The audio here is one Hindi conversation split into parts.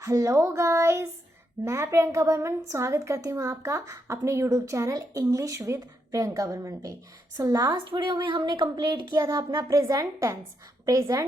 हेलो गाइस, मैं प्रियंका बर्मन स्वागत करती हूँ आपका अपने YouTube channel English with Priyanka Barman पे। लास्ट वीडियो में हमने कंप्लीट किया था अपना प्रेजेंट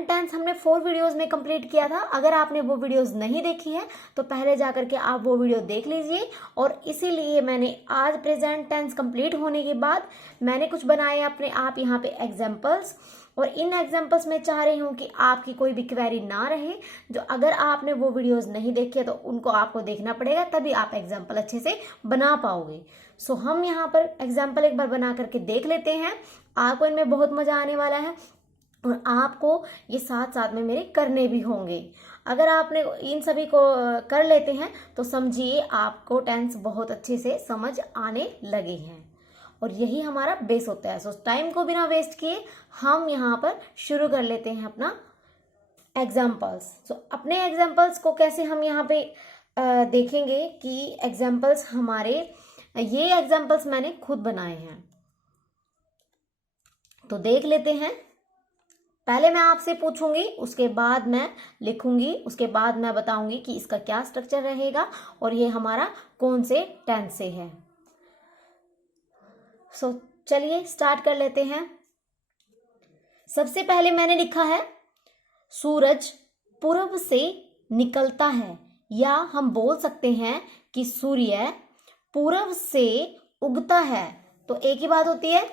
टेंस हमने 4 वीडियोस में कंप्लीट किया था। अगर आपने वो वीडियोस नहीं देखी है तो पहले जा करके आप वो वीडियो देख लीजिए। और इसीलिए मैंने आज प्रेजेंट टेंस कंप्लीट होने के बाद मैंने कुछ बनाए अपने आप यहाँ पे एग्जाम्पल्स, और इन एग्जाम्पल्स में चाह रही हूँ कि आपकी कोई भी क्वेरी ना रहे। जो अगर आपने वो वीडियोस नहीं देखे तो उनको आपको देखना पड़ेगा, तभी आप एग्जाम्पल अच्छे से बना पाओगे। हम यहाँ पर एग्जाम्पल एक बार बना करके देख लेते हैं। आपको इनमें बहुत मजा आने वाला है और आपको ये साथ साथ में मेरे करने भी होंगे। अगर आपने इन सभी को कर लेते हैं तो समझिए आपको टेंस बहुत अच्छे से समझ आने लगे हैं, और यही हमारा बेस होता है। टाइम को बिना वेस्ट किए हम यहाँ पर शुरू कर लेते हैं अपना एग्जाम्पल्स। अपने एग्जाम्पल्स को कैसे हम यहाँ पे देखेंगे कि एग्जाम्पल्स हमारे, ये एग्जाम्पल्स मैंने खुद बनाए हैं। तो देख लेते हैं। पहले मैं आपसे पूछूंगी, उसके बाद मैं लिखूंगी, उसके बाद मैं बताऊंगी कि इसका क्या स्ट्रक्चर रहेगा और ये हमारा कौन से टेंस से है। चलिए स्टार्ट कर लेते हैं। सबसे पहले मैंने लिखा है सूरज पूर्व से निकलता है, या हम बोल सकते हैं कि सूर्य पूर्व से उगता है। तो एक ही बात होती है,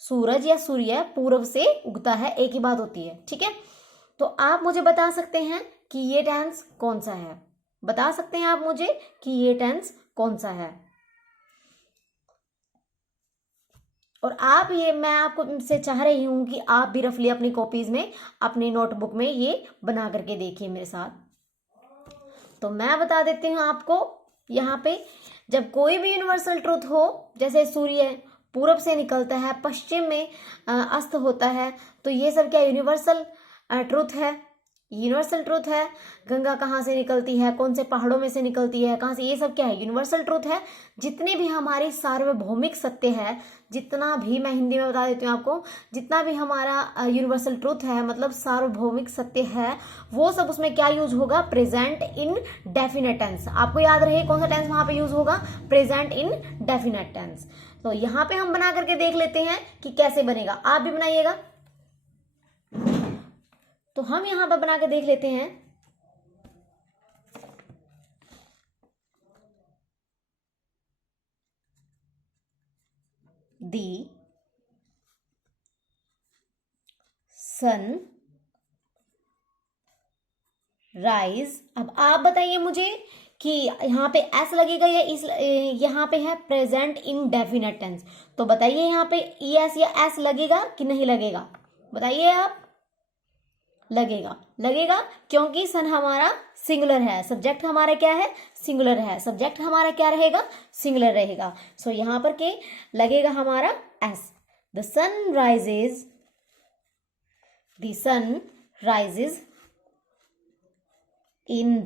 सूरज या सूर्य पूर्व से उगता है, एक ही बात होती है। ठीक है, तो आप मुझे बता सकते हैं कि ये टेंस कौन सा है। बता सकते हैं आप मुझे कि ये टेंस कौन सा है। और आप ये, मैं आपको से चाह रही हूं कि आप भी रफली अपनी कॉपीज में, अपनी नोटबुक में ये बना करके देखिए मेरे साथ। तो मैं बता देती हूँ आपको यहाँ पे, जब कोई भी यूनिवर्सल ट्रूथ हो, जैसे सूर्य पूरब से निकलता है, पश्चिम में अस्त होता है, तो ये सब क्या यूनिवर्सल ट्रूथ है। यूनिवर्सल ट्रूथ है। गंगा कहाँ से निकलती है, कौन से पहाड़ों में से निकलती है, कहाँ से, ये सब क्या है, यूनिवर्सल ट्रूथ है। जितनी भी हमारी सार्वभौमिक सत्य है, जितना भी, मैं हिंदी में बता देती हूँ आपको, जितना भी हमारा यूनिवर्सल ट्रूथ है, मतलब सार्वभौमिक सत्य है, वो सब उसमें क्या यूज होगा, प्रेजेंट इन डेफिनेट टेंस। आपको याद रहे कौन सा टेंस वहां पे यूज होगा, प्रेजेंट इन डेफिनेट टेंस। तो यहाँ पे हम बना करके देख लेते हैं कि कैसे बनेगा। आप भी बनाइएगा। तो हम यहां पर बना के देख लेते हैं। दी सन राइज। अब आप बताइए मुझे कि यहाँ पे एस लगेगा या इस, यहाँ पे है प्रेजेंट इन डेफिनेट टेंस। तो बताइए यहाँ पे एस या एस लगेगा कि नहीं लगेगा, बताइए आप। लगेगा, लगेगा, क्योंकि सन हमारा सिंगुलर है, सब्जेक्ट हमारा क्या है, सिंगुलर है। सब्जेक्ट हमारा क्या रहेगा, सिंगुलर रहेगा। यहाँ पर के लगेगा हमारा s. The sun rises, the sun rises in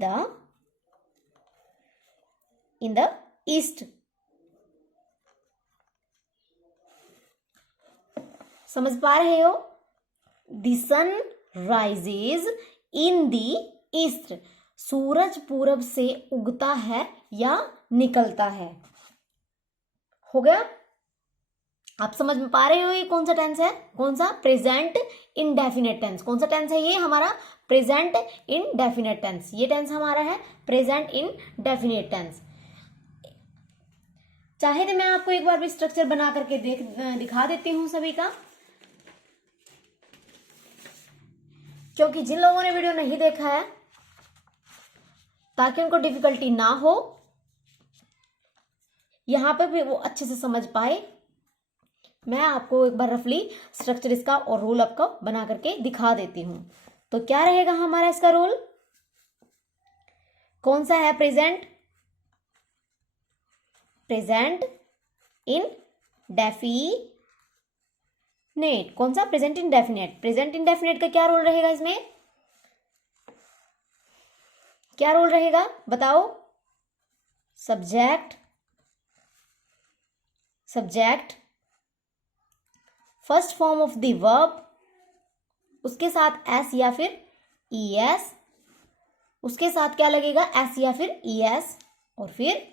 the east। समझ पा रहे हो, the sun rises in the east। सूरज पूरब से उगता है या निकलता है। हो गया, आप समझ में पा रहे हो ये कौन सा टेंस है, कौन सा, प्रेजेंट इनडेफिनेट टेंस। कौन सा टेंस है ये हमारा, प्रेजेंट इनडेफिनेट टेंस। ये टेंस हमारा है प्रेजेंट इनडेफिनेट टेंस। चाहे तो मैं आपको एक बार भी स्ट्रक्चर बना करके दिखा देती हूं सभी का, क्योंकि जिन लोगों ने वीडियो नहीं देखा है, ताकि उनको डिफिकल्टी ना हो, यहां पर भी वो अच्छे से समझ पाए, मैं आपको एक बार रफली स्ट्रक्चर इसका और रूल आपका बना करके दिखा देती हूं। तो क्या रहेगा हमारा इसका रूल, कौन सा है, प्रेजेंट, प्रेजेंट इन डेफिनेट। कौन सा, present in definite. Present in definite का क्या रूल रहेगा, इसमें क्या रूल रहेगा बताओ, subject, subject first form of the verb, उसके साथ एस या फिर ई एस, उसके साथ क्या लगेगा, एस या फिर ईएस और फिर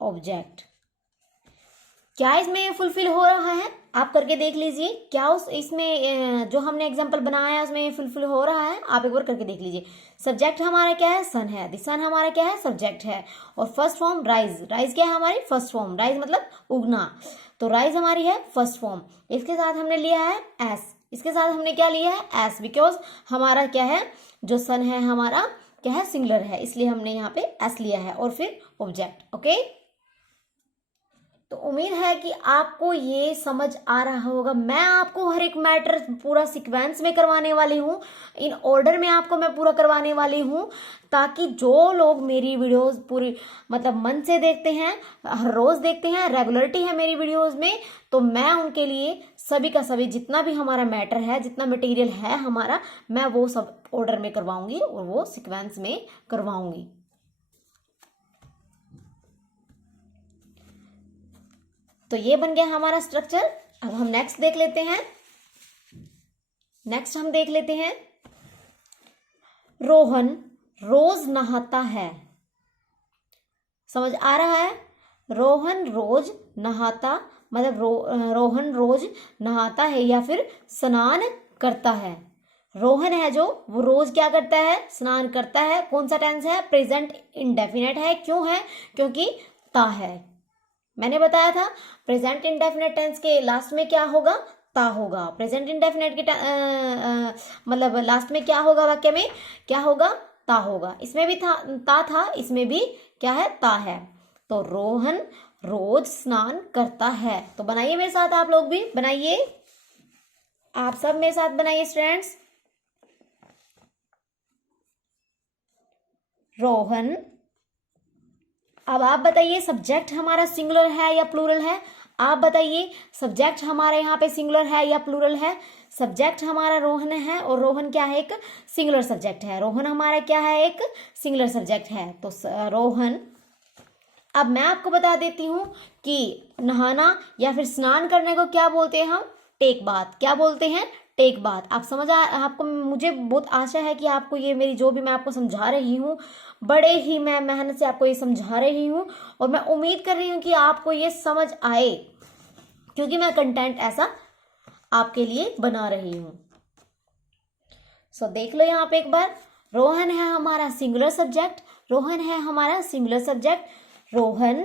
ऑब्जेक्ट। क्या इसमें फुलफिल हो रहा है, आप करके देख लीजिए। क्या उस इसमें जो हमने एग्जांपल बनाया है उसमें फुलफिल हो रहा है, आप एक बार करके देख लीजिए। सब्जेक्ट हमारा क्या है, सन है, सन हमारा क्या है, सब्जेक्ट है। और फर्स्ट फॉर्म राइज, राइज क्या है हमारी, फर्स्ट फॉर्म, राइज मतलब उगना, तो राइज हमारी है फर्स्ट फॉर्म। इसके साथ हमने लिया है एस, इसके साथ हमने क्या लिया है, एस, बिकॉज हमारा क्या है, जो सन है हमारा क्या है, सिंगुलर है, इसलिए हमने यहाँ पे एस लिया है और फिर ऑब्जेक्ट। ओके, तो उम्मीद है कि आपको ये समझ आ रहा होगा। मैं आपको हर एक मैटर पूरा सीक्वेंस में करवाने वाली हूँ, इन ऑर्डर में आपको मैं पूरा करवाने वाली हूँ, ताकि जो लोग मेरी वीडियोस पूरी मतलब मन से देखते हैं, हर रोज देखते हैं, रेगुलरिटी है मेरी वीडियोस में, तो मैं उनके लिए सभी का सभी जितना भी हमारा मैटर है, जितना मटेरियल है हमारा, मैं वो सब ऑर्डर में करवाऊंगी और वो सीक्वेंस में करवाऊंगी। तो ये बन गया हमारा स्ट्रक्चर। अब हम नेक्स्ट देख लेते हैं। नेक्स्ट हम देख लेते हैं, रोहन रोज नहाता है। समझ आ रहा है, रोहन रोज नहाता मतलब रोहन रोज नहाता है या फिर स्नान करता है। रोहन है जो, वो रोज क्या करता है, स्नान करता है। कौन सा टेंस है, प्रेजेंट इंडेफिनेट है। क्यों है, क्योंकि ता है। मैंने बताया था प्रेजेंट इंडेफिनेट टेंस के लास्ट में क्या होगा, ता होगा। प्रेजेंट इंडेफिनेट के मतलब लास्ट में क्या होगा, वाक्य में क्या होगा, ता होगा। इसमें भी ता था, इसमें भी क्या है, ता है। तो रोहन रोज स्नान करता है। तो बनाइए मेरे साथ, आप लोग भी बनाइए, आप सब मेरे साथ बनाइए स्टूडेंट्स। रोहन, अब आप बताइए सब्जेक्ट हमारा सिंगुलर है या प्लूरल है, आप बताइए सब्जेक्ट हमारे यहाँ पे सिंगुलर है या प्लूरल है। सब्जेक्ट हमारा रोहन है और रोहन क्या है, एक सिंगुलर सब्जेक्ट है। रोहन हमारा क्या है, एक सिंगुलर सब्जेक्ट है, तो रोहन। अब मैं आपको बता देती हूँ कि नहाना या फिर स्नान करने को क्या बोलते हैं हम, टेक बाथ। क्या बोलते हैं, टेक बाथ। आप समझ आपको, मुझे बहुत आशा है कि आपको ये मेरी जो भी मैं आपको समझा रही हूँ, बड़े ही मैं मेहनत से आपको ये समझा रही हूँ, और मैं उम्मीद कर रही हूँ कि आपको ये समझ आए, क्योंकि मैं कंटेंट ऐसा आपके लिए बना रही हूँ। सो देख लो यहाँ पे एक बार, रोहन है हमारा सिंगुलर सब्जेक्ट, रोहन है हमारा सिंगुलर सब्जेक्ट। रोहन,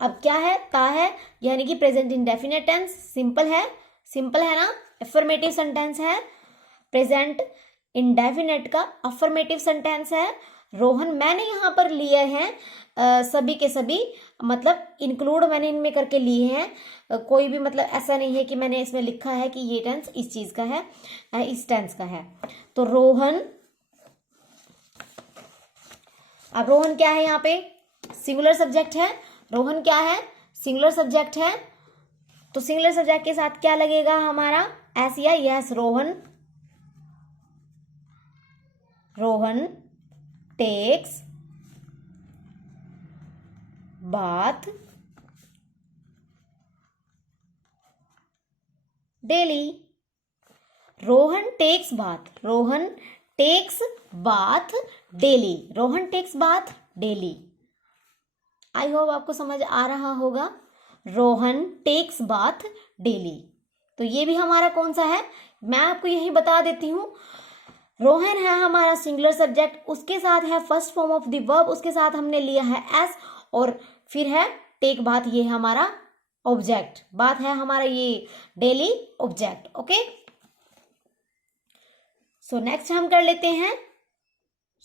अब क्या है, ता है, यानी कि प्रेजेंट इंडेफिनिट टेंस, सिंपल है, सिंपल है ना, अफर्मेटिव सेंटेंस है, प्रेजेंट इंडेफिनिट का अफर्मेटिव सेंटेंस है। रोहन मैंने यहाँ पर लिए हैं सभी के सभी, मतलब इंक्लूड मैंने इनमें करके लिए हैं। कोई भी मतलब ऐसा नहीं है कि मैंने इसमें लिखा है कि ये टेंस इस चीज का है, इस टेंस का है। तो रोहन, अब रोहन क्या है, यहाँ पे सिंगुलर सब्जेक्ट है। रोहन क्या है, सिंगुलर सब्जेक्ट है, तो सिंगुलर सब्जेक्ट के साथ क्या लगेगा हमारा, एस या es. Rohan, Rohan takes bath daily. Rohan takes bath, Rohan takes bath daily, Rohan takes bath daily. I hope आपको समझ आ रहा होगा, रोहन टेक्स बाथ डेली। तो ये भी हमारा कौन सा है, मैं आपको यही बता देती हूँ। रोहन है हमारा सिंगुलर सब्जेक्ट, उसके साथ है first form of the verb, उसके साथ हमने लिया है एस, और फिर है टेक बाथ, ये हमारा ऑब्जेक्ट, बात है हमारा ये daily object. Okay, so next हम कर लेते हैं,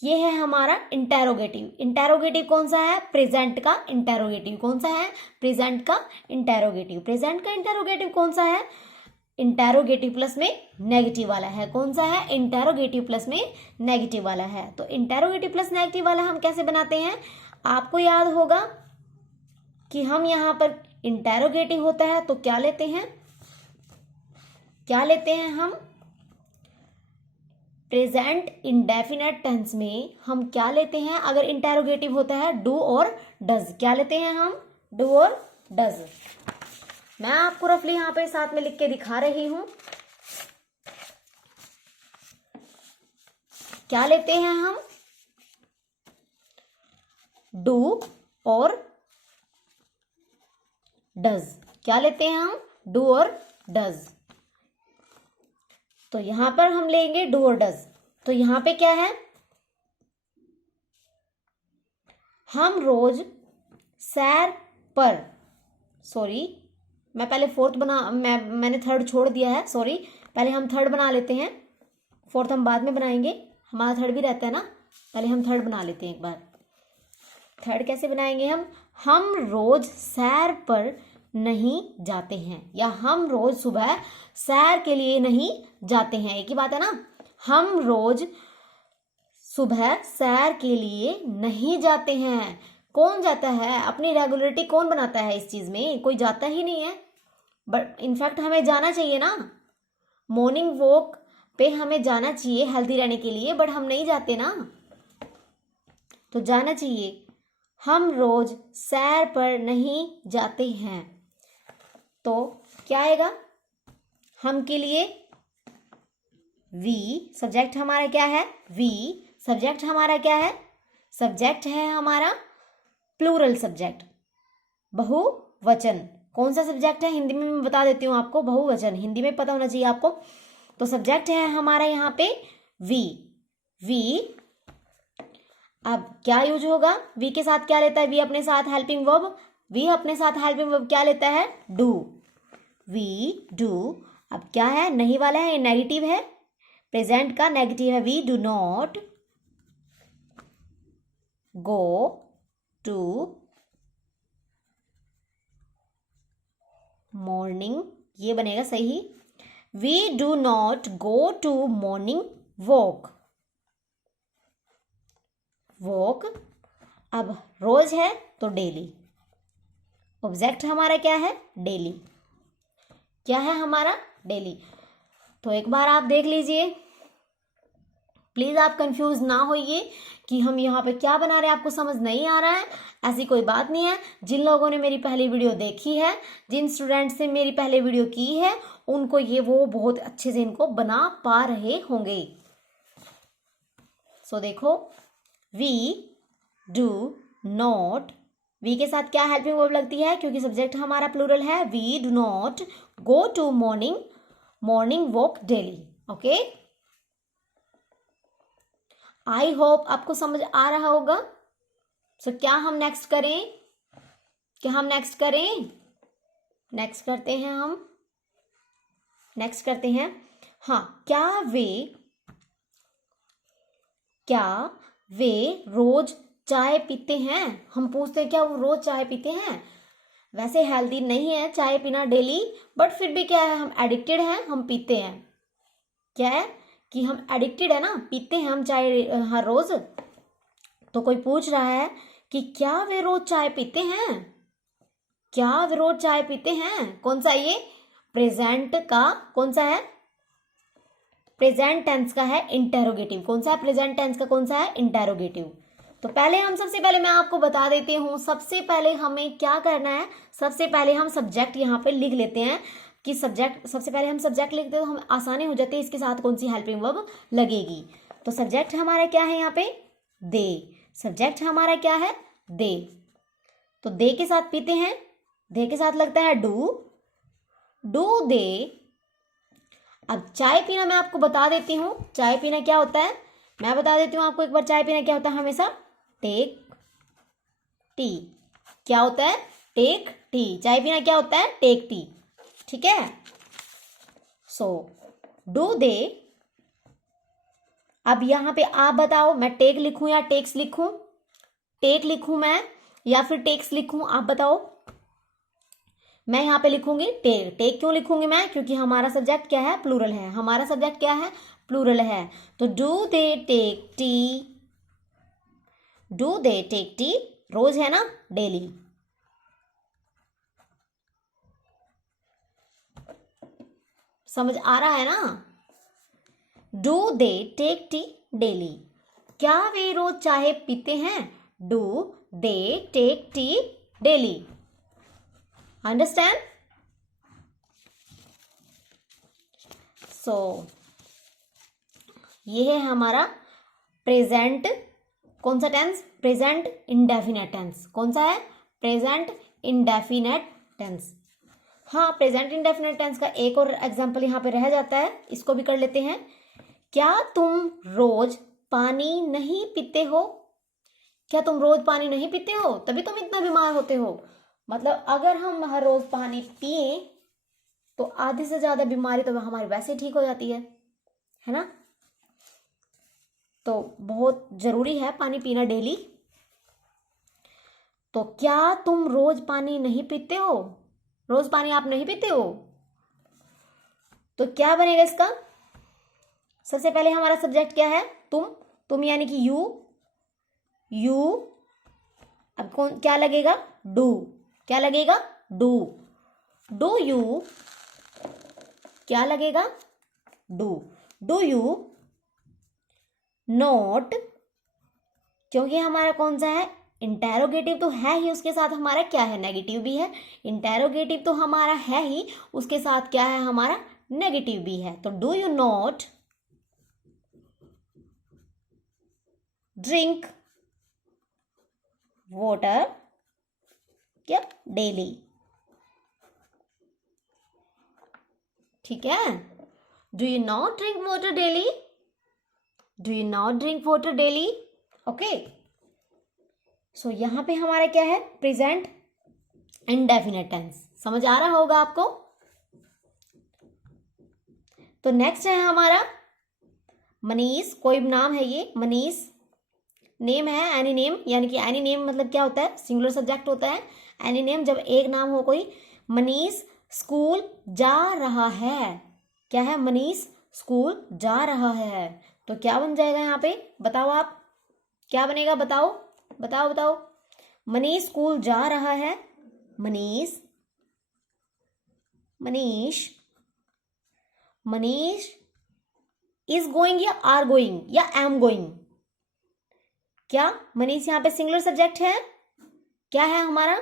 ये है हमारा इंटेरोगेटिव। इंटेरोगेटिव कौन सा है, प्रेजेंट का इंटेरोगेटिव। कौन सा है, प्रेजेंट का इंटेरोगेटिव। प्रेजेंट का इंटेरोगेटिव कौन सा है, इंटेरोगेटिव प्लस में नेगेटिव वाला है। कौन सा है, इंटेरोगेटिव प्लस में नेगेटिव वाला है। तो इंटेरोगेटिव प्लस नेगेटिव वाला हम कैसे बनाते हैं, आपको याद होगा कि हम यहाँ पर इंटेरोगेटिव होता है तो क्या लेते हैं, क्या लेते हैं हम, प्रेजेंट इंडेफिनेट टेंस में हम क्या लेते हैं, अगर इंटेरोगेटिव होता है डू और डज, क्या लेते हैं हम, डू और डज। मैं आपको रफली यहाँ पे साथ में लिख के दिखा रही हूं, क्या लेते हैं हम, डू और डज। क्या लेते हैं हम? डू और डज। तो यहां पर हम लेंगे डू और डज। तो यहां पे क्या है? हम रोज सैर पर, सॉरी मैं पहले फोर्थ मैंने थर्ड छोड़ दिया है, सॉरी। पहले हम थर्ड बना लेते हैं, फोर्थ हम बाद में बनाएंगे, हमारा थर्ड भी रहता है ना। पहले हम थर्ड बना लेते हैं एक बार। थर्ड कैसे बनाएंगे हम रोज सैर पर नहीं जाते हैं, या हम रोज सुबह सैर के लिए नहीं जाते हैं, एक ही बात है ना। हम रोज सुबह सैर के लिए नहीं जाते हैं। कौन जाता है? अपनी रेगुलरिटी कौन बनाता है इस चीज में? कोई जाता ही नहीं है। बट इनफैक्ट हमें जाना चाहिए ना, मॉर्निंग वॉक पे हमें जाना चाहिए हेल्दी रहने के लिए, बट हम नहीं जाते ना, तो जाना चाहिए। हम रोज सैर पर नहीं जाते हैं, तो क्या आएगा हम के लिए? वी। सब्जेक्ट हमारा क्या है? वी। सब्जेक्ट हमारा क्या है? सब्जेक्ट है हमारा प्लूरल सब्जेक्ट, बहुवचन। कौन सा सब्जेक्ट है? हिंदी में मैं बता देती हूँ आपको, बहुवचन। हिंदी में पता होना चाहिए आपको। तो सब्जेक्ट है हमारा यहाँ पे वी। वी। अब क्या यूज होगा? वी के साथ क्या लेता है? वी अपने साथ हेल्पिंग वर्ब। वी अपने साथ हेल्पिंग वर्ब क्या लेता है? डू। We do. अब क्या है? नहीं वाला है, नेगेटिव है, प्रेजेंट का नेगेटिव है। We do not go to morning, ये बनेगा सही। We do not go to morning walk. Walk. अब रोज है तो डेली। ऑब्जेक्ट हमारा क्या है? डेली। क्या है हमारा? डेली। तो एक बार आप देख लीजिए, प्लीज आप कंफ्यूज ना होइए कि हम यहाँ पे क्या बना रहे हैं, आपको समझ नहीं आ रहा है। ऐसी कोई बात नहीं है। जिन लोगों ने मेरी पहली वीडियो देखी है, जिन स्टूडेंट्स ने मेरी पहले वीडियो की है, उनको ये वो बहुत अच्छे से इनको बना पा रहे होंगे। सो देखो, वी डू नॉट, वी के साथ क्या हेल्पिंग वर्ब लगती है? क्योंकि सब्जेक्ट हमारा प्लूरल है। We do not go to morning walk daily. Okay, I hope आपको समझ आ रहा होगा। सो क्या हम नेक्स्ट करें? नेक्स्ट करते हैं हम। नेक्स्ट करते हैं। हाँ, क्या वे रोज चाय पीते हैं? हम पूछते हैं क्या वो रोज चाय पीते हैं? वैसे हेल्दी नहीं है चाय पीना डेली, बट फिर भी क्या है, हम एडिक्टेड हैं, हम पीते हैं। क्या है कि हम एडिक्टेड है ना, पीते हैं हम चाय हर रोज। तो कोई पूछ रहा है कि क्या वे रोज चाय पीते हैं? क्या वे रोज चाय पीते हैं? कौन सा ये? प्रेजेंट का कौन सा है? प्रेजेंट टेंस का है इंटेरोगेटिव। कौन सा है? प्रेजेंट टेंस का कौन सा है? इंटेरोगेटिव। तो सबसे पहले मैं आपको बता देती हूँ, सबसे पहले हमें क्या करना है। सबसे पहले हम सब्जेक्ट यहाँ पे लिख लेते हैं कि सब्जेक्ट, सबसे पहले हम सब्जेक्ट लिखते हैं तो हम आसानी हो जाती है इसके साथ कौन सी हेल्पिंग वर्ब लगेगी। तो सब्जेक्ट हमारा क्या है यहाँ पे? दे। सब्जेक्ट हमारा क्या है? दे। तो दे के साथ पीते हैं, दे के साथ लगता है डू दे। अब चाय पीना मैं आपको बता देती हूँ, चाय पीना क्या होता है मैं बता देती हूँ आपको एक बार। चाय पीना क्या होता है? हमेशा टेक टी। क्या होता है? Take tea. चाय पीना क्या होता है? Take tea. ठीक है। So do they. अब यहां पे आप बताओ, मैं टेक लिखूं या टेक्स लिखूं? टेक लिखूं मैं या फिर टेक्स लिखूं? आप बताओ। मैं यहां पे लिखूंगी टेक। टेक क्यों लिखूंगी मैं? क्योंकि हमारा सब्जेक्ट क्या है? प्लूरल है। हमारा सब्जेक्ट क्या है? प्लूरल है। तो do they take tea. Do they take tea. रोज है ना, डेली। समझ आ रहा है ना? Do they take tea daily. क्या वे रोज चाय पीते हैं? Do they take tea daily. Understand? So ये है हमारा प्रेजेंट कौन सा टेंस? Present indefinite tense. कौन सा है? Present indefinite tense. हाँ, प्रेजेंट इंडेफिनेट टेंस का एक और एग्जाम्पल यहाँ पे रह जाता है, इसको भी कर लेते हैं। क्या तुम रोज पानी नहीं पीते हो? क्या तुम रोज पानी नहीं पीते हो, तभी तुम इतना बीमार होते हो। मतलब अगर हम हर रोज पानी पिए तो आधी से ज्यादा बीमारी तो हमारी वैसे ठीक हो जाती है ना। तो बहुत जरूरी है पानी पीना डेली। तो क्या तुम रोज पानी नहीं पीते हो? रोज पानी आप नहीं पीते हो, तो क्या बनेगा इसका? सबसे पहले हमारा सब्जेक्ट क्या है? तुम यानी कि यू। अब कौन क्या लगेगा? डू। क्या लगेगा? डू यू क्या लगेगा? डू यू नोट, क्योंकि हमारा कौन सा है? इंटेरोगेटिव तो है ही, उसके साथ हमारा क्या है? नेगेटिव भी है। इंटेरोगेटिव तो हमारा है ही, उसके साथ क्या है? हमारा नेगेटिव भी है। तो do you not drink water क्या डेली? ठीक है, do you not drink water daily? Do you not drink water daily? Okay, so यहां पे हमारा क्या है? Present indefinite tense. समझ आ रहा होगा आपको। तो नेक्स्ट है हमारा मनीष। कोई नाम है ये मनीष, नेम है। एनी नेम, यानी कि एनी नेम मतलब क्या होता है? सिंगुलर सब्जेक्ट होता है। एनी नेम जब एक नाम हो कोई। मनीष स्कूल जा रहा है। क्या है? मनीष स्कूल जा रहा है। तो क्या बन जाएगा यहाँ पे? बताओ आप, क्या बनेगा? बताओ। मनीष स्कूल जा रहा है। मनीष इज गोइंग या आर गोइंग या एम गोइंग? क्या मनीष यहाँ पे सिंगुलर सब्जेक्ट है? क्या है हमारा?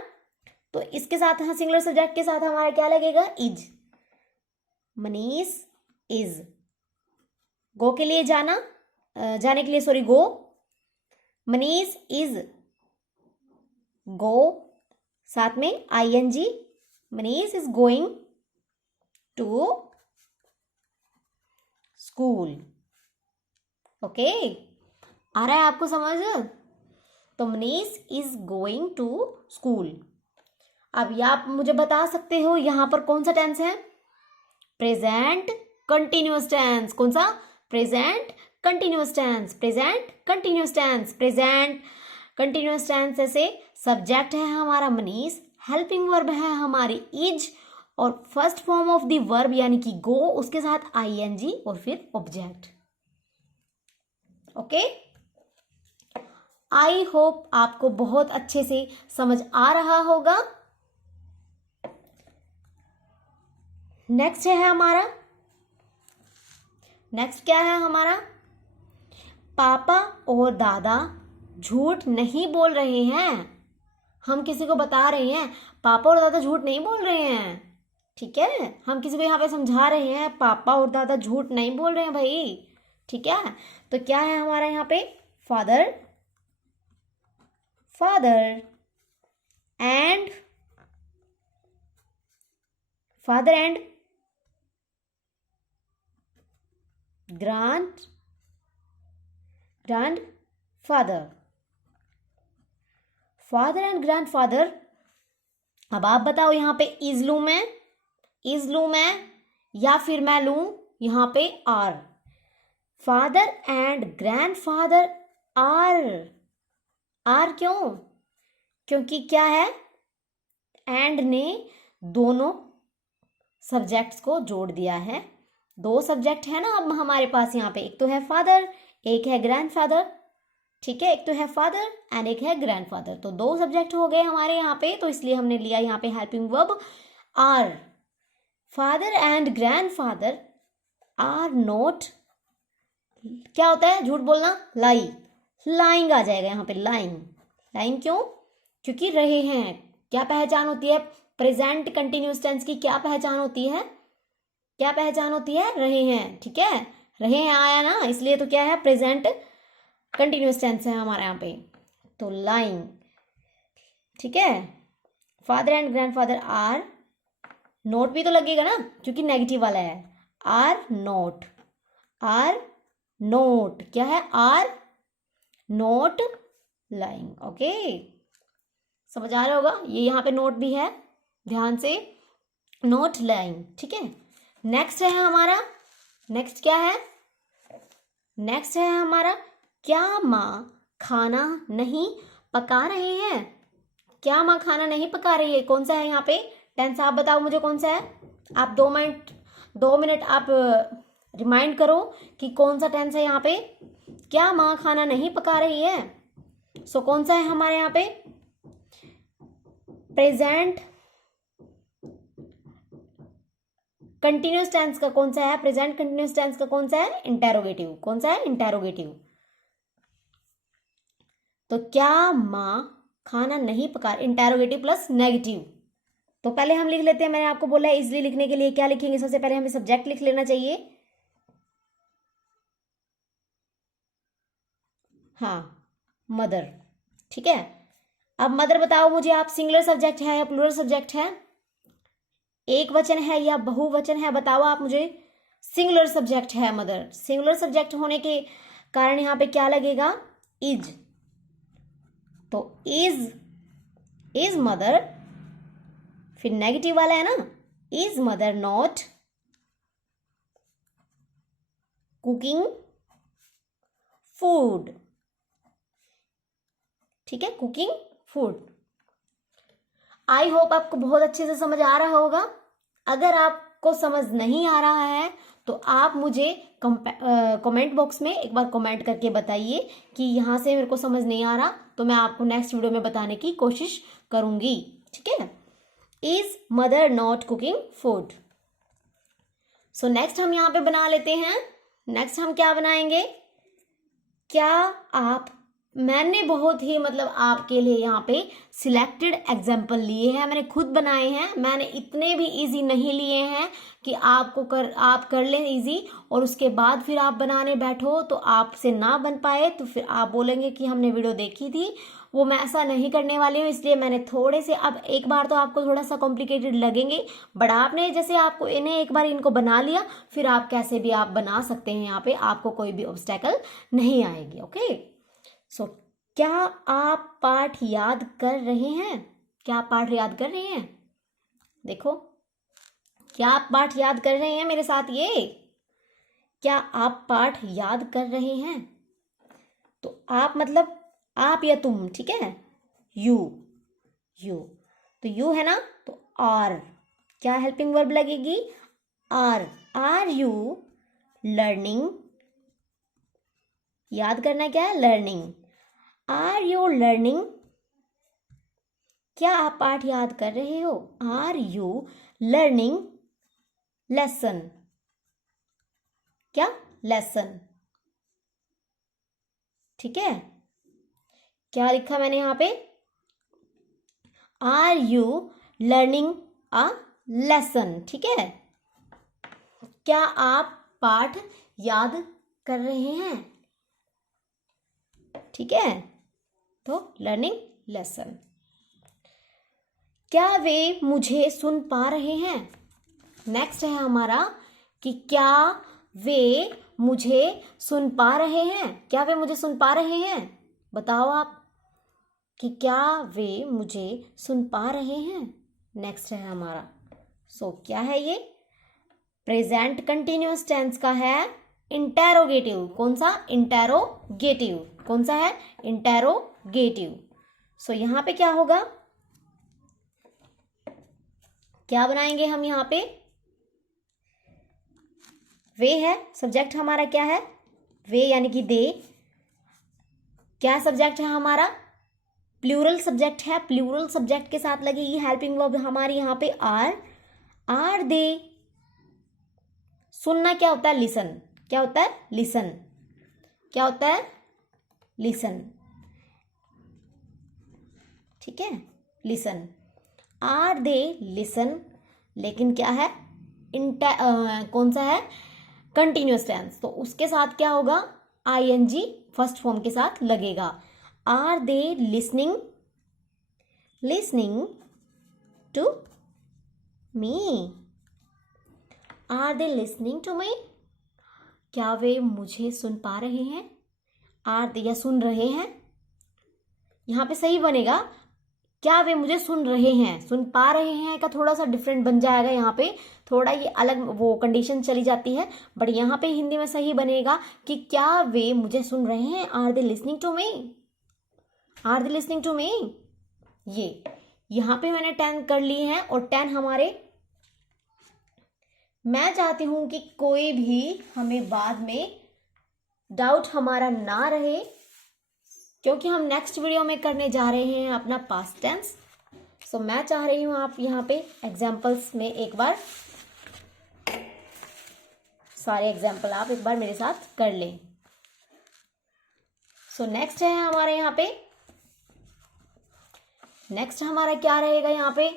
तो इसके साथ, हाँ, सिंगुलर सब्जेक्ट के साथ हमारा क्या लगेगा? इज। मनीष इज। गो के लिए जाना, जाने के लिए, sorry, go. Manish is go, साथ में ING। Manish is going to school. Okay, आ रहा है आपको समझ? तो Manish is going to school. अब ये आप मुझे बता सकते हो यहां पर कौन सा टेंस है? Present continuous tense. कौन सा? Present continuous tense. Present continuous tense. Present continuous tense ऐसे सब्जेक्ट है हमारा मनीष, हेल्पिंग वर्ब है हमारी इज, और first form of the verb यानी कि गो, उसके साथ ING और फिर ऑब्जेक्ट। ओके, आई होप आपको बहुत अच्छे से समझ आ रहा होगा। नेक्स्ट क्या है हमारा? पापा और दादा झूठ नहीं बोल रहे हैं। हम किसी को बता रहे हैं पापा और दादा झूठ नहीं बोल रहे हैं। ठीक है, हम किसी को यहाँ पे समझा रहे हैं पापा और दादा झूठ नहीं बोल रहे हैं भाई। ठीक है, तो क्या है हमारा यहाँ पे? Father and father and grandfather. अब आप बताओ यहाँ पे इज लू मैं या फिर मैं लू यहाँ पे are? Father and grandfather are क्यों? क्योंकि क्या है? एंड ने दोनों सब्जेक्ट्स को जोड़ दिया है। दो सब्जेक्ट है ना अब हमारे पास यहाँ पे, एक तो है फादर, एक है ग्रैंडफादर। ठीक है, एक तो है फादर एंड एक है ग्रैंडफादर। तो दो सब्जेक्ट हो गए हमारे यहाँ पे, तो इसलिए हमने लिया यहाँ पे helping verb are. Father and grandfather are not, क्या होता है झूठ बोलना? लाइंग आ जाएगा यहाँ पे। लाइंग क्यों? क्योंकि रहे हैं। क्या पहचान होती है प्रेजेंट कंटिन्यूअस टेंस की? क्या पहचान होती है? रहे हैं। ठीक है, रहे हैं आया ना, इसलिए तो क्या है? प्रेजेंट कंटिन्यूअस टेंस है हमारा यहाँ पे, तो लाइंग, ठीक है। Father and grandfather are not भी तो लगेगा ना, क्योंकि नेगेटिव वाला है। आर नोट, आर नोट क्या है, आर नोट लाइंग। ओके, समझ आ रहा होगा, ये यहाँ पे नोट भी है, ध्यान से, नोट लाइंग, ठीक है। नेक्स्ट है हमारा, नेक्स्ट क्या है, नेक्स्ट है हमारा, क्या माँ खाना नहीं पका रहे हैं। क्या माँ खाना नहीं पका रही है, कौन सा है यहाँ पे टेंस, आप बताओ मुझे कौन सा है। आप 2 मिनट आप रिमाइंड करो कि कौन सा टेंस है यहाँ पे। क्या माँ खाना नहीं पका रही है, सो कौन सा है हमारे यहाँ पे, प्रेजेंट कंटिन्यूअस टेंस का कौन सा है, प्रेजेंट कंटिन्यूअस टेंस का कौन सा है, इंटेरोगेटिव। कौन सा है, इंटेरोगेटिव। तो क्या माँ खाना नहीं पका, इंटेरोगेटिव प्लस नेगेटिव। तो पहले हम लिख लेते हैं, मैंने आपको बोला है इजली लिखने के लिए क्या लिखेंगे, सबसे पहले हमें सब्जेक्ट लिख लेना चाहिए। हाँ, मदर, ठीक है। अब मदर बताओ मुझे आप, सिंगुलर सब्जेक्ट है या प्लूरल सब्जेक्ट है, एक वचन है या बहुवचन है, बताओ आप मुझे। सिंगुलर सब्जेक्ट है मदर, सिंगुलर सब्जेक्ट होने के कारण यहाँ पे क्या लगेगा, इज। तो इज मदर, फिर नेगेटिव वाला है ना, is mother not cooking food, ठीक है, कुकिंग फूड। आई होप आपको बहुत अच्छे से समझ आ रहा होगा। अगर आपको समझ नहीं आ रहा है तो आप मुझे कमेंट बॉक्स में एक बार कमेंट करके बताइए कि यहाँ से मेरे को समझ नहीं आ रहा, तो मैं आपको नेक्स्ट वीडियो में बताने की कोशिश करूंगी, ठीक है। Is mother not cooking food. So next हम यहाँ पे बना लेते हैं, नेक्स्ट हम क्या बनाएंगे, क्या आप, मैंने बहुत ही मतलब आपके लिए यहाँ पे सिलेक्टेड एग्जाम्पल लिए हैं, मैंने खुद बनाए हैं, मैंने इतने भी इजी नहीं लिए हैं कि आप कर लें इजी और उसके बाद फिर आप बनाने बैठो तो आपसे ना बन पाए तो फिर आप बोलेंगे कि हमने वीडियो देखी थी। वो मैं ऐसा नहीं करने वाली हूँ, इसलिए मैंने थोड़े से, अब एक बार तो आपको थोड़ा सा कॉम्प्लिकेटेड लगेंगे, बट आपने जैसे आपको इन्हें एक बार इनको बना लिया, फिर आप कैसे भी आप बना सकते हैं, यहाँ पे आपको कोई भी ऑब्स्टेकल नहीं आएगी। ओके, सो क्या आप पाठ याद कर रहे हैं, क्या आप पाठ याद कर रहे हैं, देखो, क्या आप पाठ याद कर रहे हैं मेरे साथ, ये क्या आप पाठ याद कर रहे हैं। तो आप मतलब आप या तुम, ठीक है, यू, तो यू है ना, तो आर, क्या हेल्पिंग वर्ब लगेगी, आर यू लर्निंग, याद करना क्या है, लर्निंग, आर यू लर्निंग, क्या आप पाठ याद कर रहे हो, आर यू लर्निंग लेसन, क्या, लेसन, ठीक है। क्या लिखा मैंने यहाँ पे, are you learning a lesson, ठीक है। क्या आप पाठ याद कर रहे हैं, ठीक है, तो लर्निंग लेसन। क्या वे मुझे सुन पा रहे हैं, नेक्स्ट है हमारा कि क्या वे मुझे सुन पा रहे हैं, क्या वे मुझे सुन पा रहे हैं, बताओ आप कि क्या वे मुझे सुन पा रहे हैं, नेक्स्ट है हमारा। सो क्या है ये, प्रेजेंट कंटिन्यूअस टेंस का है इंटेरोगेटिव, कौन सा, इंटेरोगेटिव, कौन सा है, इंटेरोगेटिव। सो यहां पे क्या होगा, क्या बनाएंगे हम यहाँ पे, वे है सब्जेक्ट हमारा, क्या है, वे यानी कि दे, क्या सब्जेक्ट है हमारा, प्लूरल सब्जेक्ट है, प्लूरल सब्जेक्ट के साथ लगेगी हेल्पिंग वर्ब हमारी यहाँ पे आर दे, सुनना क्या होता है, लिसन, क्या होता है, लिसन, क्या होता है, लिसन, ठीक है, लिसन, आर दे लिसन, लेकिन क्या है, कौन सा है, कंटिन्यूअस टेंस, तो उसके साथ क्या होगा, ING फर्स्ट फॉर्म के साथ लगेगा। Are they listening to me, are they listening to me, क्या वे मुझे सुन पा रहे हैं, आर दे या सुन रहे हैं, यहाँ पे सही बनेगा क्या वे मुझे सुन रहे हैं, सुन पा रहे हैं का थोड़ा सा डिफरेंट बन जाएगा, यहाँ पे थोड़ा ये अलग वो कंडीशन चली जाती है, बट यहाँ पे हिंदी में सही बनेगा कि क्या वे मुझे सुन रहे हैं, are they listening to me, are they listening to me. ये यहाँ पे मैंने 10 कर ली है और 10 हमारे, मैं चाहती हूं कि कोई भी हमें बाद में डाउट हमारा ना रहे, क्योंकि हम नेक्स्ट वीडियो में करने जा रहे हैं अपना पास्ट टेंस। सो मैं चाह रही हूं आप यहाँ पे एग्जाम्पल्स में एक बार सारे एग्जाम्पल आप एक बार मेरे साथ कर लें। सो नेक्स्ट है हमारे यहाँ पे, नेक्स्ट हमारा क्या रहेगा यहाँ पे,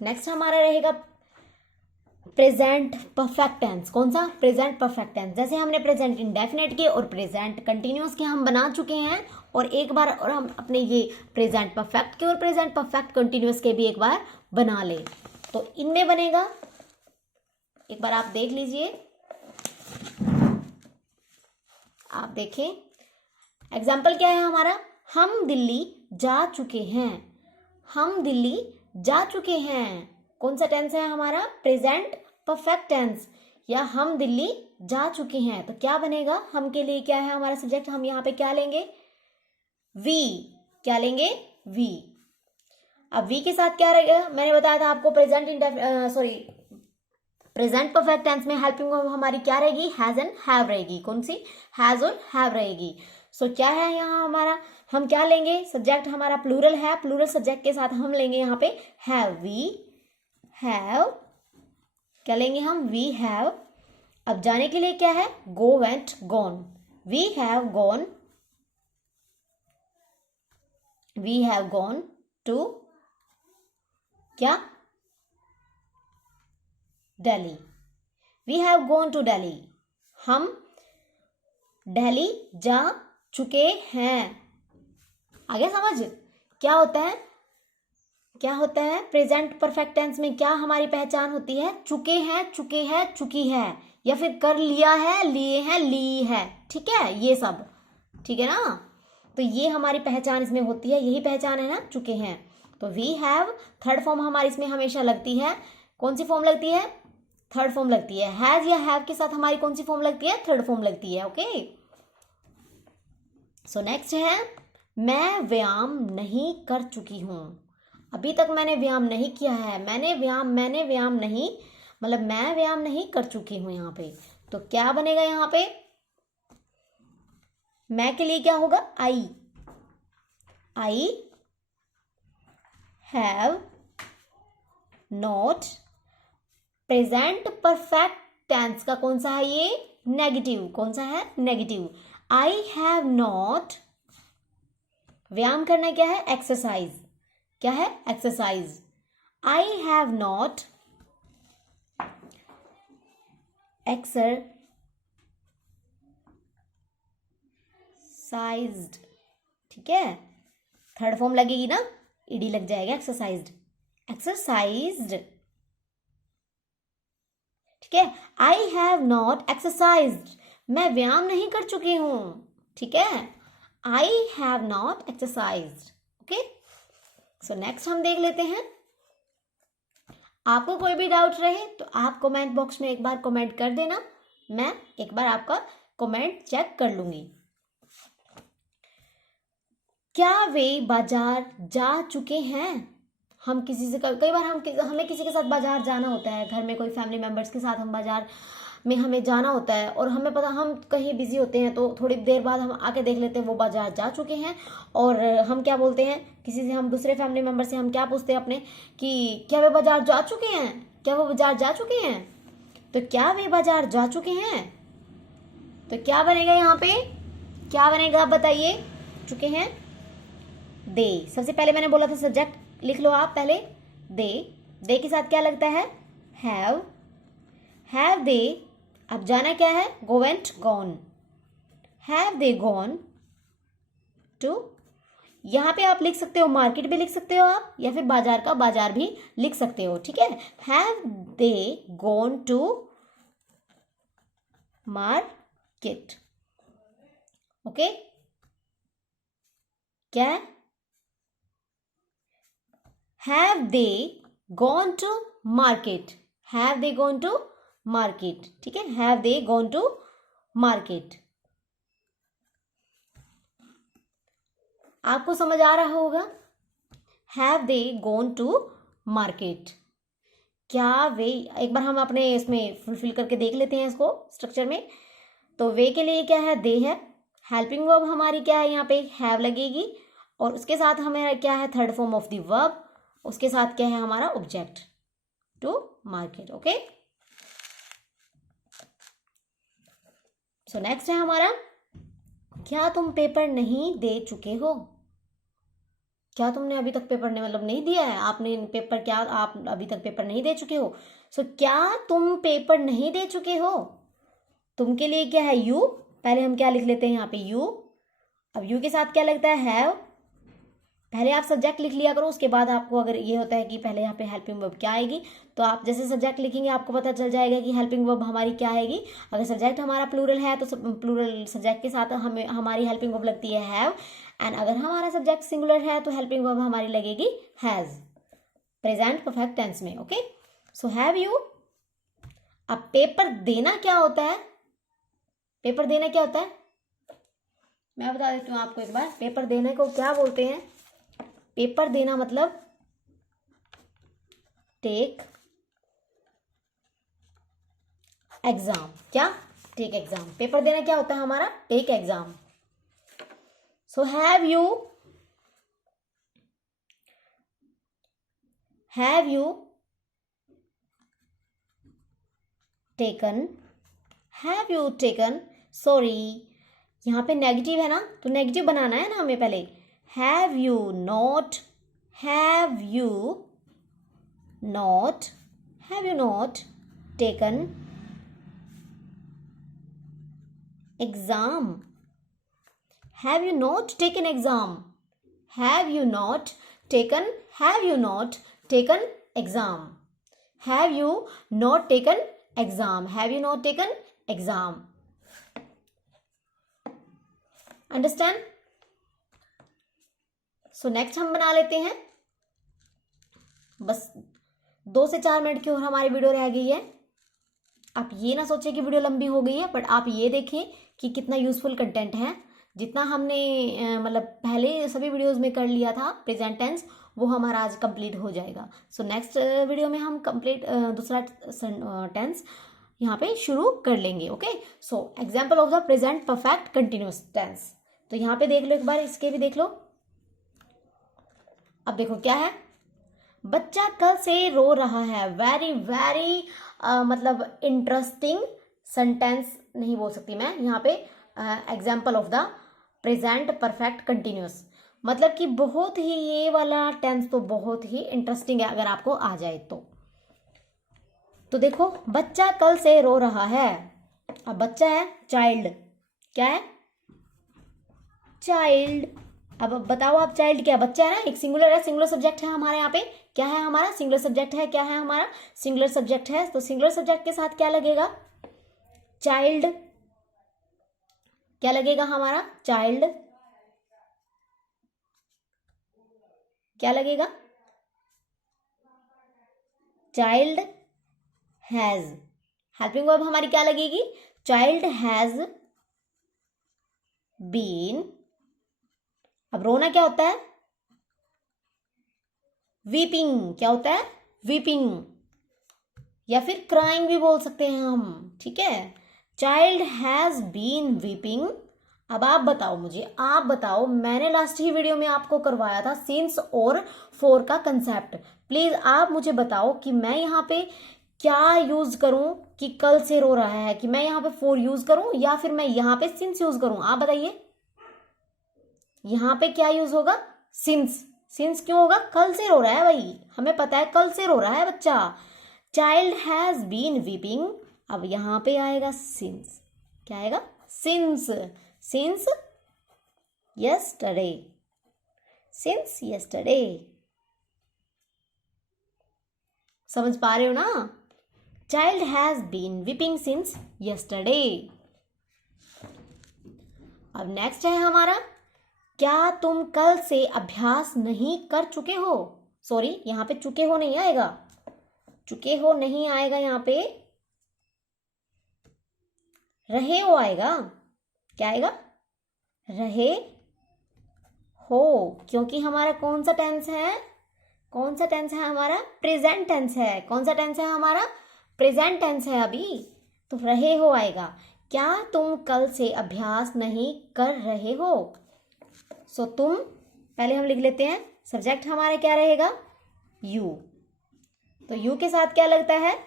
नेक्स्ट हमारा रहेगा प्रेजेंट परफेक्ट टेंस। कौन सा? Present perfect tense. जैसे हमने प्रेजेंट इंडेफिनेट के और प्रेजेंट कंटिन्यूअस के हम बना चुके हैं, और एक बार और हम अपने ये प्रेजेंट परफेक्ट के और प्रेजेंट परफेक्ट कंटिन्यूअस के भी एक बार बना ले, तो इनमें बनेगा, एक बार आप देख लीजिए, आप देखें एग्जाम्पल क्या है हमारा, हम दिल्ली जा चुके हैं, हम दिल्ली जा चुके हैं। कौन सा टेंस है हमारा? प्रेजेंट परफेक्ट टेंस, या हम दिल्ली जा चुके हैं। तो क्या बनेगा, हम के लिए क्या है हमारा सब्जेक्ट, हम यहाँ पे क्या लेंगे, वी, क्या लेंगे, वी। अब वी के साथ क्या रहेगा, मैंने बताया था आपको प्रेजेंट परफेक्ट टेंस में हेल्पिंग हमारी क्या रहेगी, हैज एंड हैव रहेगी। कौन सी? हैज और हैव रहेगी। सो क्या है यहाँ हमारा, हम क्या लेंगे, सब्जेक्ट हमारा प्लूरल है, प्लूरल सब्जेक्ट के साथ हम लेंगे यहाँ पे हैव, वी हैव, क्या लेंगे हम, वी हैव। अब जाने के लिए क्या है, go, went, gone, we have gone, we have gone to क्या, Delhi, we have gone to Delhi, हम दिल्ली जा चुके हैं। आगे समझ क्या होता है, क्या होता है प्रेजेंट परफेक्ट टेंस में, क्या हमारी पहचान होती है, चुके हैं, चुके हैं, चुकी है, या फिर कर लिया है, लिए हैं, ली है, ठीक है, ये सब, ठीक है ना। तो ये हमारी पहचान इसमें होती है, यही पहचान है ना, चुके हैं। तो वी हैव थर्ड फॉर्म हमारी इसमें हमेशा लगती है, कौन सी फॉर्म लगती है, थर्ड फॉर्म लगती है। हैज या हैव के साथ हमारी कौन सी फॉर्म लगती है, थर्ड फॉर्म लगती है। ओके, सो नेक्स्ट है, मैं व्यायाम नहीं कर चुकी हूं, अभी तक मैंने व्यायाम नहीं किया है, मैंने व्यायाम नहीं, मतलब मैं व्यायाम नहीं कर चुकी हूं यहाँ पे। तो क्या बनेगा यहाँ पे, मैं के लिए क्या होगा, I have not. Present perfect tense का कौन सा है ये, नेगेटिव, कौन सा है, नेगेटिव। आई हैव नॉट, व्यायाम करना क्या है, एक्सरसाइज, क्या है, exercise. I have not exercised, ठीक है, थर्ड फॉर्म लगेगी ना, ईडी लग जाएगा, एक्सरसाइज्ड, एक्सरसाइज्ड, ठीक है। आई हैव नॉट एक्सरसाइज्ड, मैं व्यायाम नहीं कर चुकी हूं, ठीक है, आई have not exercised. Okay, so next हम देख लेते हैं। आपको कोई भी डाउट रहे तो आप कमेंट बॉक्स में एक बार कमेंट कर देना, मैं एक बार आपका कमेंट चेक कर लूंगी। क्या वे बाजार जा चुके हैं, हम किसी से, कई बार हमें किसी के साथ बाजार जाना होता है, घर में कोई फैमिली मेंबर्स के साथ हम बाजार में हमें जाना होता है, और हमें पता हम कहीं बिजी होते हैं, तो थोड़ी देर बाद हम आके देख लेते हैं वो बाजार जा चुके हैं, और हम क्या बोलते हैं, किसी से हम दूसरे फैमिली मेंबर से हम क्या पूछते हैं अपने कि क्या वे बाजार जा चुके हैं, क्या वो बाजार जा चुके हैं। तो क्या वे बाजार जा चुके हैं, तो क्या बनेगा यहाँ पे, क्या बनेगा बताइए, चुके हैं, दे। सबसे पहले मैंने बोला था सब्जेक्ट लिख लो आप पहले, दे के साथ क्या लगता है, हैव दे, अब जाना क्या है, go and gone, have they gone to, यहाँ पे आप लिख सकते हो मार्केट भी लिख सकते हो आप, या फिर बाजार का बाजार भी लिख सकते हो, ठीक है। Have they gone to market, okay, क्या है, have they gone to market, have they gone to market, ठीक है, have they gone to market. आपको समझ आ रहा होगा, have they gone to market, क्या वे, एक बार हम अपने इसमें फुलफिल करके देख लेते हैं इसको स्ट्रक्चर में। तो वे के लिए क्या है, दे है, हेल्पिंग वर्ब हमारी क्या है, यहाँ पे हैव लगेगी, और उसके साथ हमें क्या है, third form of the verb, उसके साथ क्या है हमारा object, to market, okay. So next है हमारा, क्या तुम पेपर नहीं दे चुके हो, क्या तुमने अभी तक पेपर नहीं दिया है, आपने पेपर, क्या आप अभी तक पेपर नहीं दे चुके हो। सो क्या तुम पेपर नहीं दे चुके हो, तुम के लिए क्या है, यू, पहले हम क्या लिख लेते हैं यहाँ पे, यू, अब यू के साथ क्या लगता है, हैव, पहले आप सब्जेक्ट लिख लिया करो, उसके बाद आपको अगर ये होता है कि पहले यहाँ पे हेल्पिंग वर्ब क्या आएगी, तो आप जैसे सब्जेक्ट लिखेंगे आपको पता चल जाएगा कि हेल्पिंग वर्ब हमारी क्या आएगी। अगर सब्जेक्ट हमारा प्लूरल है तो प्लूरल सब्जेक्ट के साथ हमें हमारी हेल्पिंग वर्ब लगती है हैव, एंड अगर हमारा सब्जेक्ट सिंगुलर है तो हेल्पिंग वर्ब हमारी लगेगी हैज, प्रेजेंट परफेक्ट टेंस में, ओके। सो हैव यू, अब पेपर देना क्या होता है, पेपर देना क्या होता है, मैं बता देती हूँ आपको एक बार, पेपर देने को क्या बोलते हैं, पेपर देना मतलब टेक एग्जाम, क्या, टेक एग्जाम, पेपर देना क्या होता है हमारा, take exam. So have you taken, have you taken, sorry यहाँ पे नेगेटिव है ना, तो नेगेटिव बनाना है ना हमें पहले, have you not, have you not, have you not taken exam, have you not taken exam, have you not taken, have you not taken exam, have you not taken exam, have you not taken exam, understand. So next हम बना लेते हैं, बस 2 से 4 मिनट की और हमारी वीडियो रह गई है। आप ये ना सोचें कि वीडियो लंबी हो गई है, बट आप ये देखें कि कितना यूजफुल कंटेंट है, जितना हमने पहले सभी वीडियोस में कर लिया था प्रेजेंट टेंस, वो हमारा आज कंप्लीट हो जाएगा। सो नेक्स्ट वीडियो में हम कंप्लीट दूसरा टेंस यहाँ पे शुरू कर लेंगे, okay. So example of the present perfect continuous tense, तो यहाँ पे देख लो एक बार, इसके भी देख लो। अब देखो क्या है, बच्चा कल से रो रहा है, वेरी वेरी मतलब इंटरेस्टिंग सेंटेंस नहीं बोल सकती मैं यहाँ पे, example of the present perfect continuous, मतलब कि बहुत ही, ये वाला टेंस तो बहुत ही इंटरेस्टिंग है अगर आपको आ जाए तो देखो, बच्चा कल से रो रहा है, अब बच्चा है चाइल्ड, क्या है, चाइल्ड। अब बताओ आप, चाइल्ड क्या, बच्चा है ना, एक सिंगुलर है, सिंगुलर सब्जेक्ट है हमारे यहाँ पे, क्या है हमारा सिंगुलर सब्जेक्ट है, क्या है हमारा सिंगुलर सब्जेक्ट है, तो सिंगुलर सब्जेक्ट के साथ क्या लगेगा, चाइल्ड, क्या लगेगा हमारा, चाइल्ड, क्या लगेगा, चाइल्ड हैज, हेल्पिंग वर्ब हमारी क्या लगेगी, चाइल्ड हैज बीन। अब रोना क्या होता है, वीपिंग, क्या होता है, वीपिंग, या फिर क्राइंग भी बोल सकते हैं हम, ठीक है। Child has been weeping. अब आप बताओ मुझे, आप बताओ, मैंने लास्ट ही वीडियो में आपको करवाया था सिंस और फॉर का कंसेप्ट, प्लीज आप मुझे बताओ कि मैं यहाँ पे क्या यूज करूं, कि कल से रो रहा है, कि मैं यहाँ पे फॉर यूज करूं या फिर मैं यहाँ पे सिंस यूज करूं, आप बताइए, यहाँ पे क्या यूज होगा, सिंस। सिंस क्यों होगा, कल से रो रहा है भाई, हमें पता है कल से रो रहा है बच्चा, चाइल्ड हैज बीन वीपिंग, अब यहां पे आएगा सिंस, क्या आएगा, since, since yesterday, since yesterday. समझ पा रहे हो ना? Child has been weeping since yesterday. अब नेक्स्ट है हमारा, क्या तुम कल से अभ्यास नहीं कर चुके हो? सॉरी, यहां पे चुके हो नहीं आएगा, चुके हो नहीं आएगा, यहां पे रहे हो आएगा। क्या आएगा? रहे हो, क्योंकि हमारा कौन सा टेंस है, कौन सा टेंस है हमारा, प्रेजेंट टेंस है। कौन सा टेंस है हमारा, प्रेजेंट टेंस है अभी, तो रहे हो आएगा। क्या तुम कल से अभ्यास नहीं कर रहे हो? सो तुम पहले हम लिख लेते हैं, सब्जेक्ट हमारा क्या रहेगा, यू, तो यू के साथ क्या लगता है,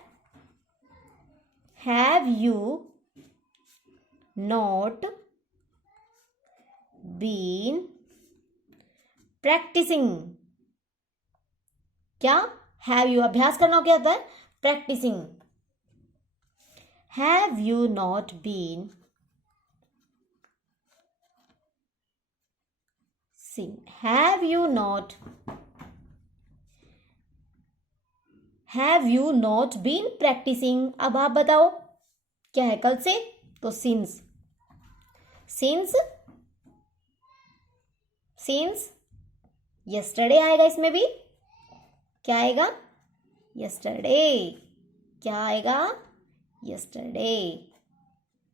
have you not been practising. क्या, हैव यू, अभ्यास करना क्या होता है, practising. Have you not been have you not been practising. अब आप बताओ क्या है कल से, तो सिंस, सिंस, सिंस यस्टरडे आएगा, इसमें भी क्या आएगा, यस्टरडे, क्या आएगा, यस्टरडे।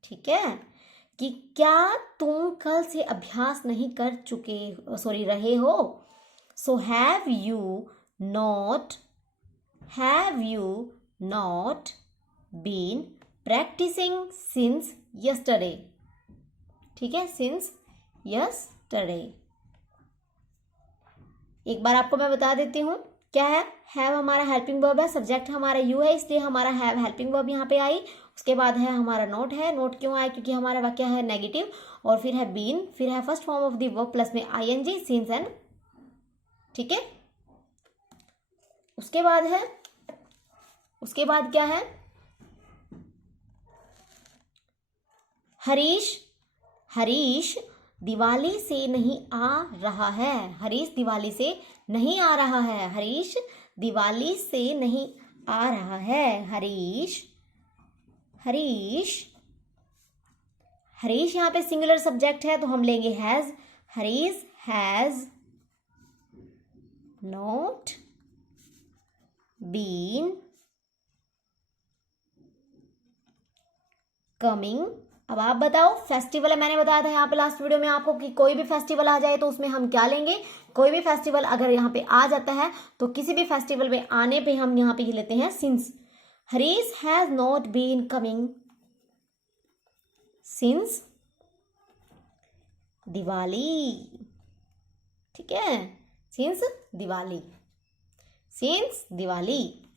ठीक है, कि क्या तुम कल से अभ्यास नहीं कर चुके, सॉरी रहे हो। So have you not been practising since yesterday. ठीक है, सिंस यस्टरडे। एक बार आपको मैं बता देती हूँ क्या है, हैव हमारा हेल्पिंग वर्ब है, सब्जेक्ट हमारा यू है, इसलिए हमारा हैव हेल्पिंग वर्ब यहाँ पे आई। उसके बाद है हमारा नोट है, नोट क्यों आया, क्योंकि हमारा वाक्य है नेगेटिव, और फिर है बीन, फिर है first form of the verb plus में आईएनजी, सिंस एंड। ठीक है, उसके बाद है, उसके बाद क्या है, हरीश, हरीश दिवाली से नहीं आ रहा है, हरीश दिवाली से नहीं आ रहा है, हरीश दिवाली से नहीं आ रहा है, हरीश, हरीश, हरीश यहाँ पे सिंगुलर सब्जेक्ट है तो हम लेंगे has, Harish has not been coming. अब आप बताओ, फेस्टिवल है, मैंने बताया था यहाँ पे लास्ट वीडियो में आपको कि कोई भी फेस्टिवल आ जाए तो उसमें हम क्या लेंगे, कोई भी फेस्टिवल अगर यहाँ पे आ जाता है तो किसी भी फेस्टिवल में आने पे हम यहाँ पे लेते हैं since. Harish has not been coming since Diwali. ठीक है, since Diwali, since Diwali.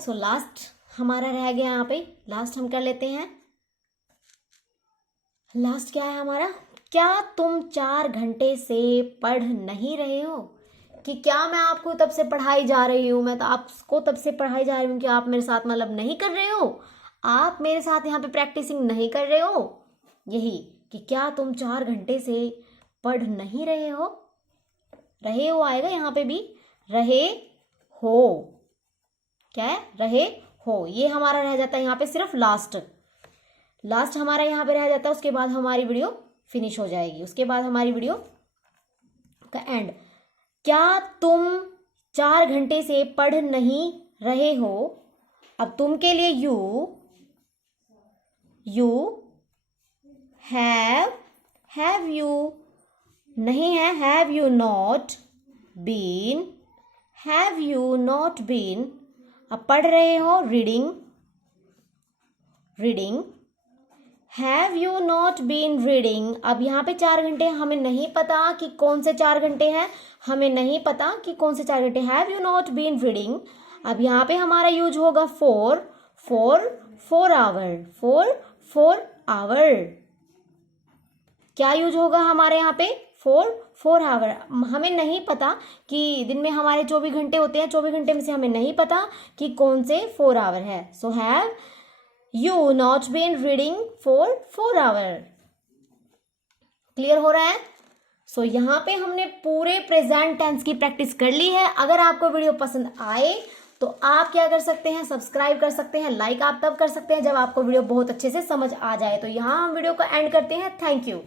So last हमारा रह गया यहाँ पे, लास्ट हम कर लेते हैं। लास्ट क्या है हमारा, क्या तुम 4 घंटे से पढ़ नहीं रहे हो? कि क्या मैं आपको तब से पढ़ाई जा रही हूँ, मैं तो आपको तब से पढ़ाई जा रही हूँ कि आप मेरे साथ मतलब नहीं कर रहे हो, आप मेरे साथ यहाँ पे प्रैक्टिसिंग नहीं कर रहे हो। यही कि क्या तुम 4 घंटे से पढ़ नहीं रहे हो, रहे हो आएगा यहाँ पे भी, रहे हो, क्या है, रहे हो। ये हमारा रह जाता है यहाँ पे सिर्फ लास्ट, लास्ट हमारा यहाँ पे रह जाता है, उसके बाद हमारी वीडियो फिनिश हो जाएगी, उसके बाद हमारी वीडियो का एंड। क्या तुम 4 घंटे से पढ़ नहीं रहे हो? अब तुम के लिए यू हैव यू नहीं है, have you not been, have you not been. अब पढ़ रहे हो, reading, have you not been reading. अब यहाँ पे 4 घंटे हमें नहीं पता कि कौन से 4 घंटे हैं, हमें नहीं पता कि कौन से 4 घंटे, have you not been reading. अब यहाँ पे हमारा यूज होगा फोर आवर। क्या यूज होगा हमारे यहाँ पे, 4 आवर। हमें नहीं पता कि दिन में हमारे 24 घंटे होते हैं, 24 घंटे में से हमें नहीं पता कि कौन से 4 आवर है। So have you not been reading for 4 hour. Clear हो रहा है? सो यहाँ पे हमने पूरे प्रेजेंट टेंस की प्रैक्टिस कर ली है। अगर आपको वीडियो पसंद आए तो आप क्या कर सकते हैं, सब्सक्राइब कर सकते हैं। लाइक आप तब कर सकते हैं जब आपको वीडियो बहुत अच्छे से समझ आ जाए। तो यहाँ हम वीडियो को एंड करते हैं। Thank you.